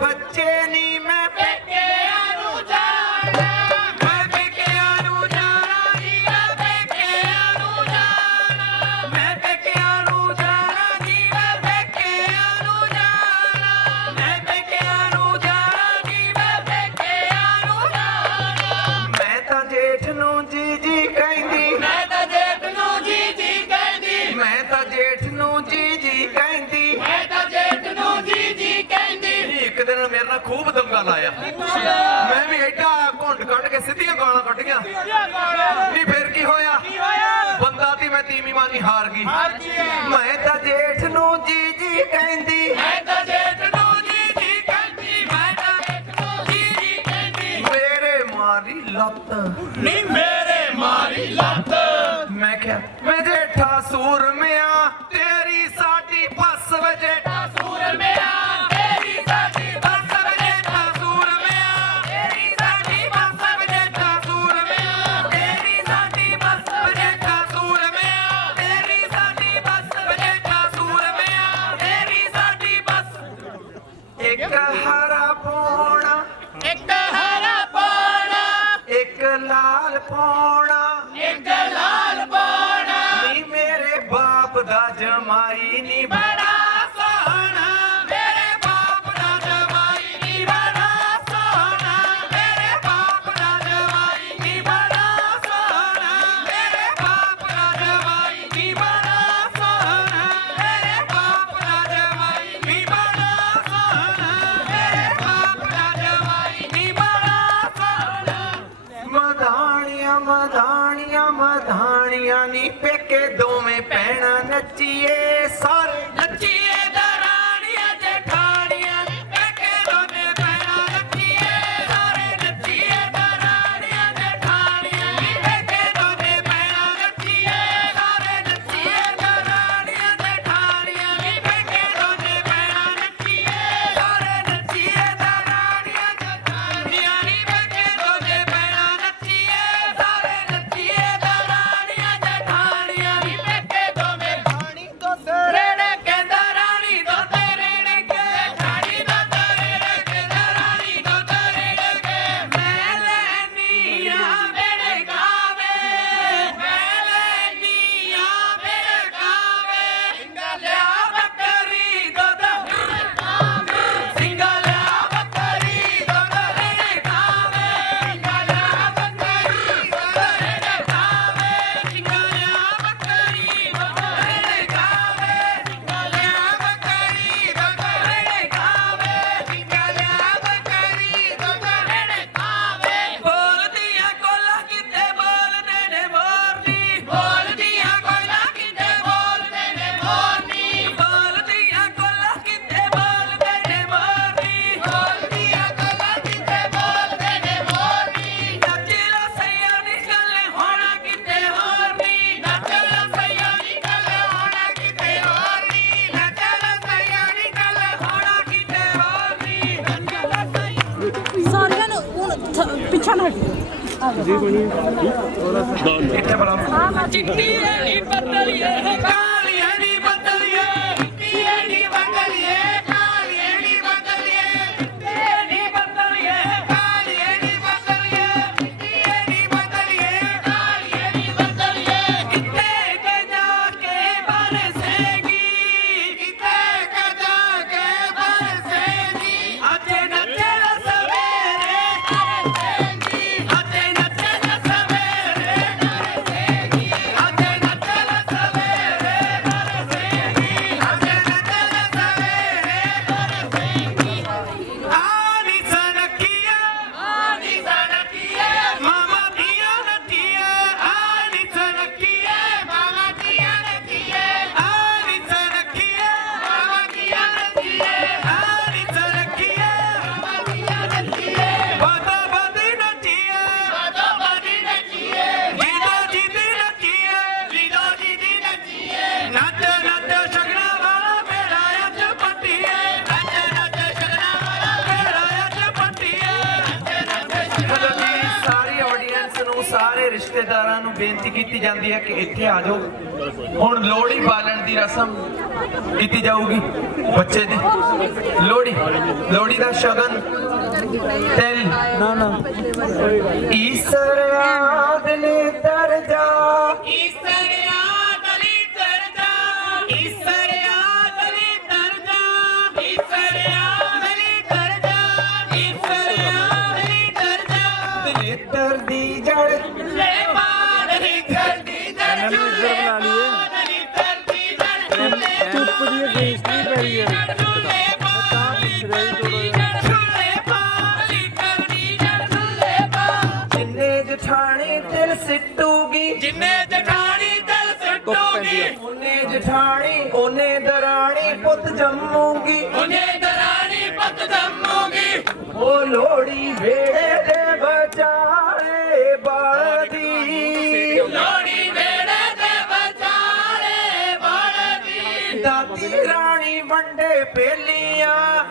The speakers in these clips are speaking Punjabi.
பச்சே ਗਾਣਾ ਲਾਇਆ ਮੈਂ ਵੀ ਐਡਾ ਘੁੰਡ ਕੱਢ ਕੇ ਸਿੱਧੀਆਂ ਗਾਲਾਂ ਕੱਢੀਆਂ। ਨਹੀਂ ਫਿਰ ਕੀ ਹੋਇਆ? ਬੰਦਾ ਤੇ ਮੈਂ ਤੀਵੀਂ ਮਾਨੀ ਹਾਰ ਗਈ। ਮੈਂ ਤਾਂ ਜੇਠ ਨੂੰ ਜੀ ਜੀ ਕਹਿੰਦੀ। ਮੈਂ ਤਾਂ ਜੇਠ ਨੂੰ ਜੀ ਜੀ ਕਹਿੰਦੀ ਮੈਂ ਤਾਂ ਜੇਠ ਨੂੰ ਜੀ ਜੀ ਕਹਿੰਦੀ ਮੇਰੇ ਮਾਰੀ ਲੱਤ। ਨਹੀਂ ਮੇਰੇ ਮਾਰੀ ਲੱਤ। ਮੈਂ ਕਿਹਾ ਮੈਂ ਜੇਠਾ ਸੂਰਮਿਆ ਲਾਲ ਪੋਣਾ ਨਿੱਗਰ ਲਾਲ ਪੋਣਾ ਨੀ ਮੇਰੇ ਬਾਪ ਦਾ ਜਮਾਈ ਨੀ ਬੜਾ ਸੋਹਣਾ। ਮਧਾਣੀਆਂ ਮਧਾਣੀਆਂ ਮਧਾਣੀਆਂ ਨੀ ਪੇਕੇ ਦੋਵੇਂ ਪੈਣਾ ਨੱਚੀਏ ਸਾਰੇ। ਨੱਚੀਏ। ਚਿੱਟੀ ਹੈ ਨਹੀਂ ਬੱਦਲ ਹੈ। ਰਿਸ਼ਤੇਦਾਰਾਂ ਨੂੰ ਬੇਨਤੀ ਕੀਤੀ ਜਾਂਦੀ ਹੈ ਕਿ ਇੱਥੇ ਆ ਜਾਓ। ਹੁਣ ਲੋਹੜੀ ਬਾਲਣ ਦੀ ਰਸਮ ਕੀਤੀ ਜਾਊਗੀ ਬੱਚੇ ਦੀ। ਲੋਹੜੀ ਲੋਹੜੀ ਦਾ ਸ਼ਗਨ ਤੇਲ। ਨਾ ਨਾ। ਈਸਰ ਆਦਲੇ ਤਰ ਦਰਾਣੀ ਪੁੱਤ ਜੰਮੂਗੀ। ਉਹਨੇ ਦਰਾਣੀ ਪੁੱਤ ਜੰਮੂਗੀ। ਉਹ ਲੋੜੀ ਵੇੜੇ ਦੇ ਵਿਚਾਰੇ ਬਲਦੀ। ਲੋੜੀ ਵੇੜੇ ਦੇ ਵਿਚਾਰੇ ਬਲਦੀ। ਦਾਤੀ ਰਾਣੀ ਵੰਡੇ ਪੇਲੀਆਂ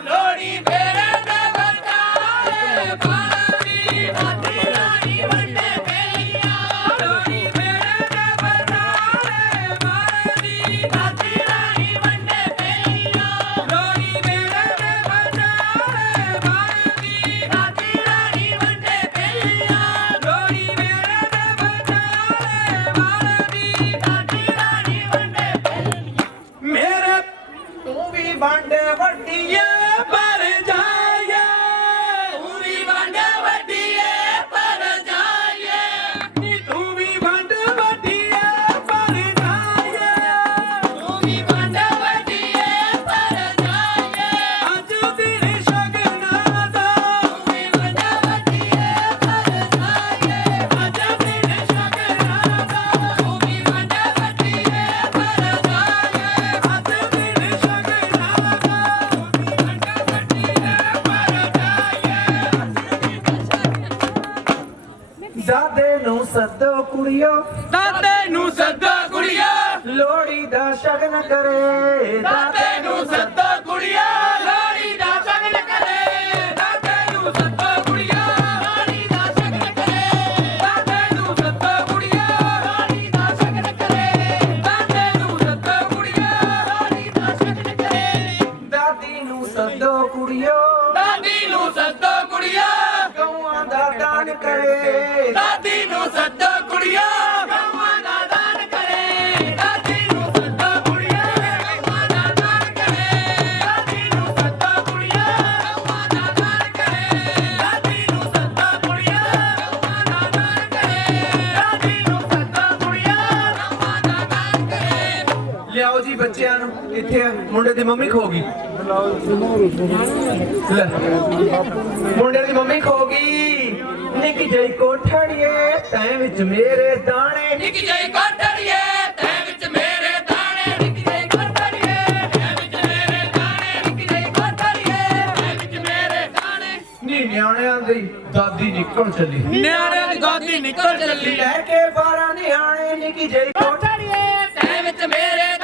ਦਾ ਸ਼ਗਨ ਕਰੇ ਦਾਤੇ ਨੂੰ ਸੱਦਾ ਮੰਮੀ ਖੋ ਗਈ। ਮੁੰਡੇ ਦੀ ਮੰਮੀ ਖੋ ਗਈ। ਨਿੱਕ ਜਈ ਕੋਠੜੀਏ ਤੈਂ ਵਿੱਚ ਮੇਰੇ ਦਾਣੇ। ਨਿੱਕ ਜਈ ਕੋਠੜੀਏ ਦਾਦੀ ਨਿਕਲ ਚੱਲੀ। ਨਿਆਣਿਆਂ ਦੀ ਦਾਦੀ ਨਿਕਲ ਚੱਲੀ। ਲੈ ਕੇ 12 ਨਿਆਣੇ ਨਿੱਕ ਜਈ ਕੋਠੜੀਏ। ਤੈਂ ਵਿੱਚ ਮੇਰੇ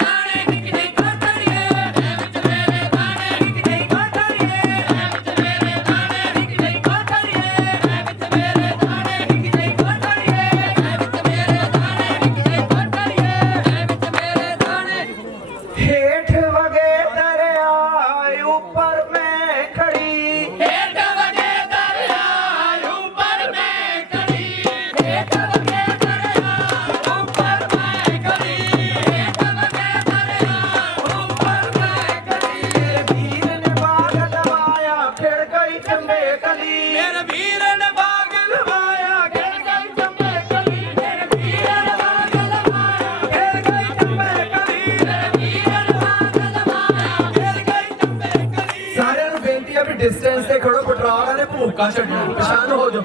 ਭੂਮਿਕਾ ਛੱਡੋ ਪਛਾਣ ਹੋ ਜਾ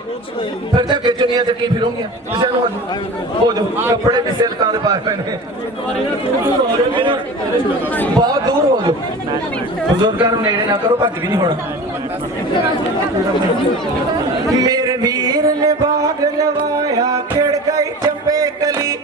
ਫਿਰ ਤੇ ਖਿੱਚਣੀਆਂ ਤੇ ਕੀ ਫਿਰੋਂਗੀਆਂ ਪਛਾਣ ਹੋ ਹੋ ਜਾ ਕੱਪੜੇ ਵੀ ਸਿਰ ਤਾਂ ਦੇ ਪਾਸ ਪਏ ਨੇ ਬਹੁਤ ਦੂਰ ਹੋ ਜਾ ਬਜ਼ੁਰਗਾਂ ਨੂੰ ਨੇੜੇ ਨਾ ਕਰੋ ਭੱਜ ਵੀ ਨਹੀਂ ਹੋਣਾ ਮੇਰੇ ਵੀਰ ਨੇ ਬਾਗ ਲਵਾਇਆ ਖਿੜ ਗਈ ਚੰਬੇ ਕਲੀ।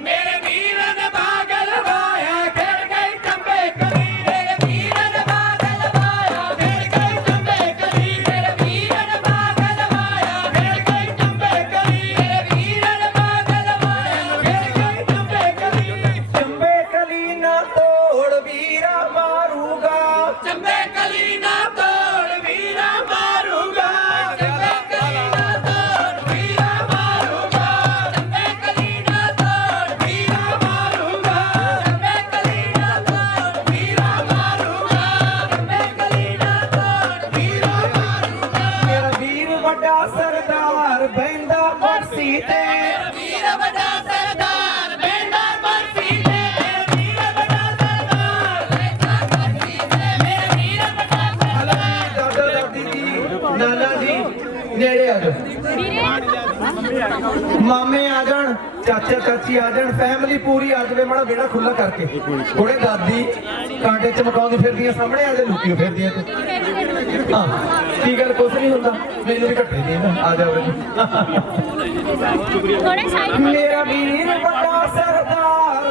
ਮਾਮੇ ਆ ਜਾਣ ਚਾਚਾ ਚਾਚੀ ਆ ਜਾਣ ਫੈਮਿਲੀ ਪੂਰੀ ਆ ਜਾਵੇ ਮਾੜਾ ਬੇੜਾ ਖੁੱਲਾ ਕਰਕੇ। ਥੋੜੇ ਦਾਦੀ ਕਾਂਡੇ ਚ ਮਕਾਉਂਦੀ ਫਿਰਦੀਆਂ ਸਾਹਮਣੇ ਆ ਜਾ ਲੁਕੀ ਫਿਰਦੀਆਂ ਤੂੰ। ਹਾਂ ਕੀ ਗੱਲ ਕੁਛ ਨਹੀਂ ਹੁੰਦਾ। ਮੈਨੂੰ ਵੀ ਘੱਟੇ ਦੇ ਆ ਜਾ ਵੀਰੇ ਮੇਰਾ ਵੀਰ ਵੱਡਾ ਸਰਦਾਰ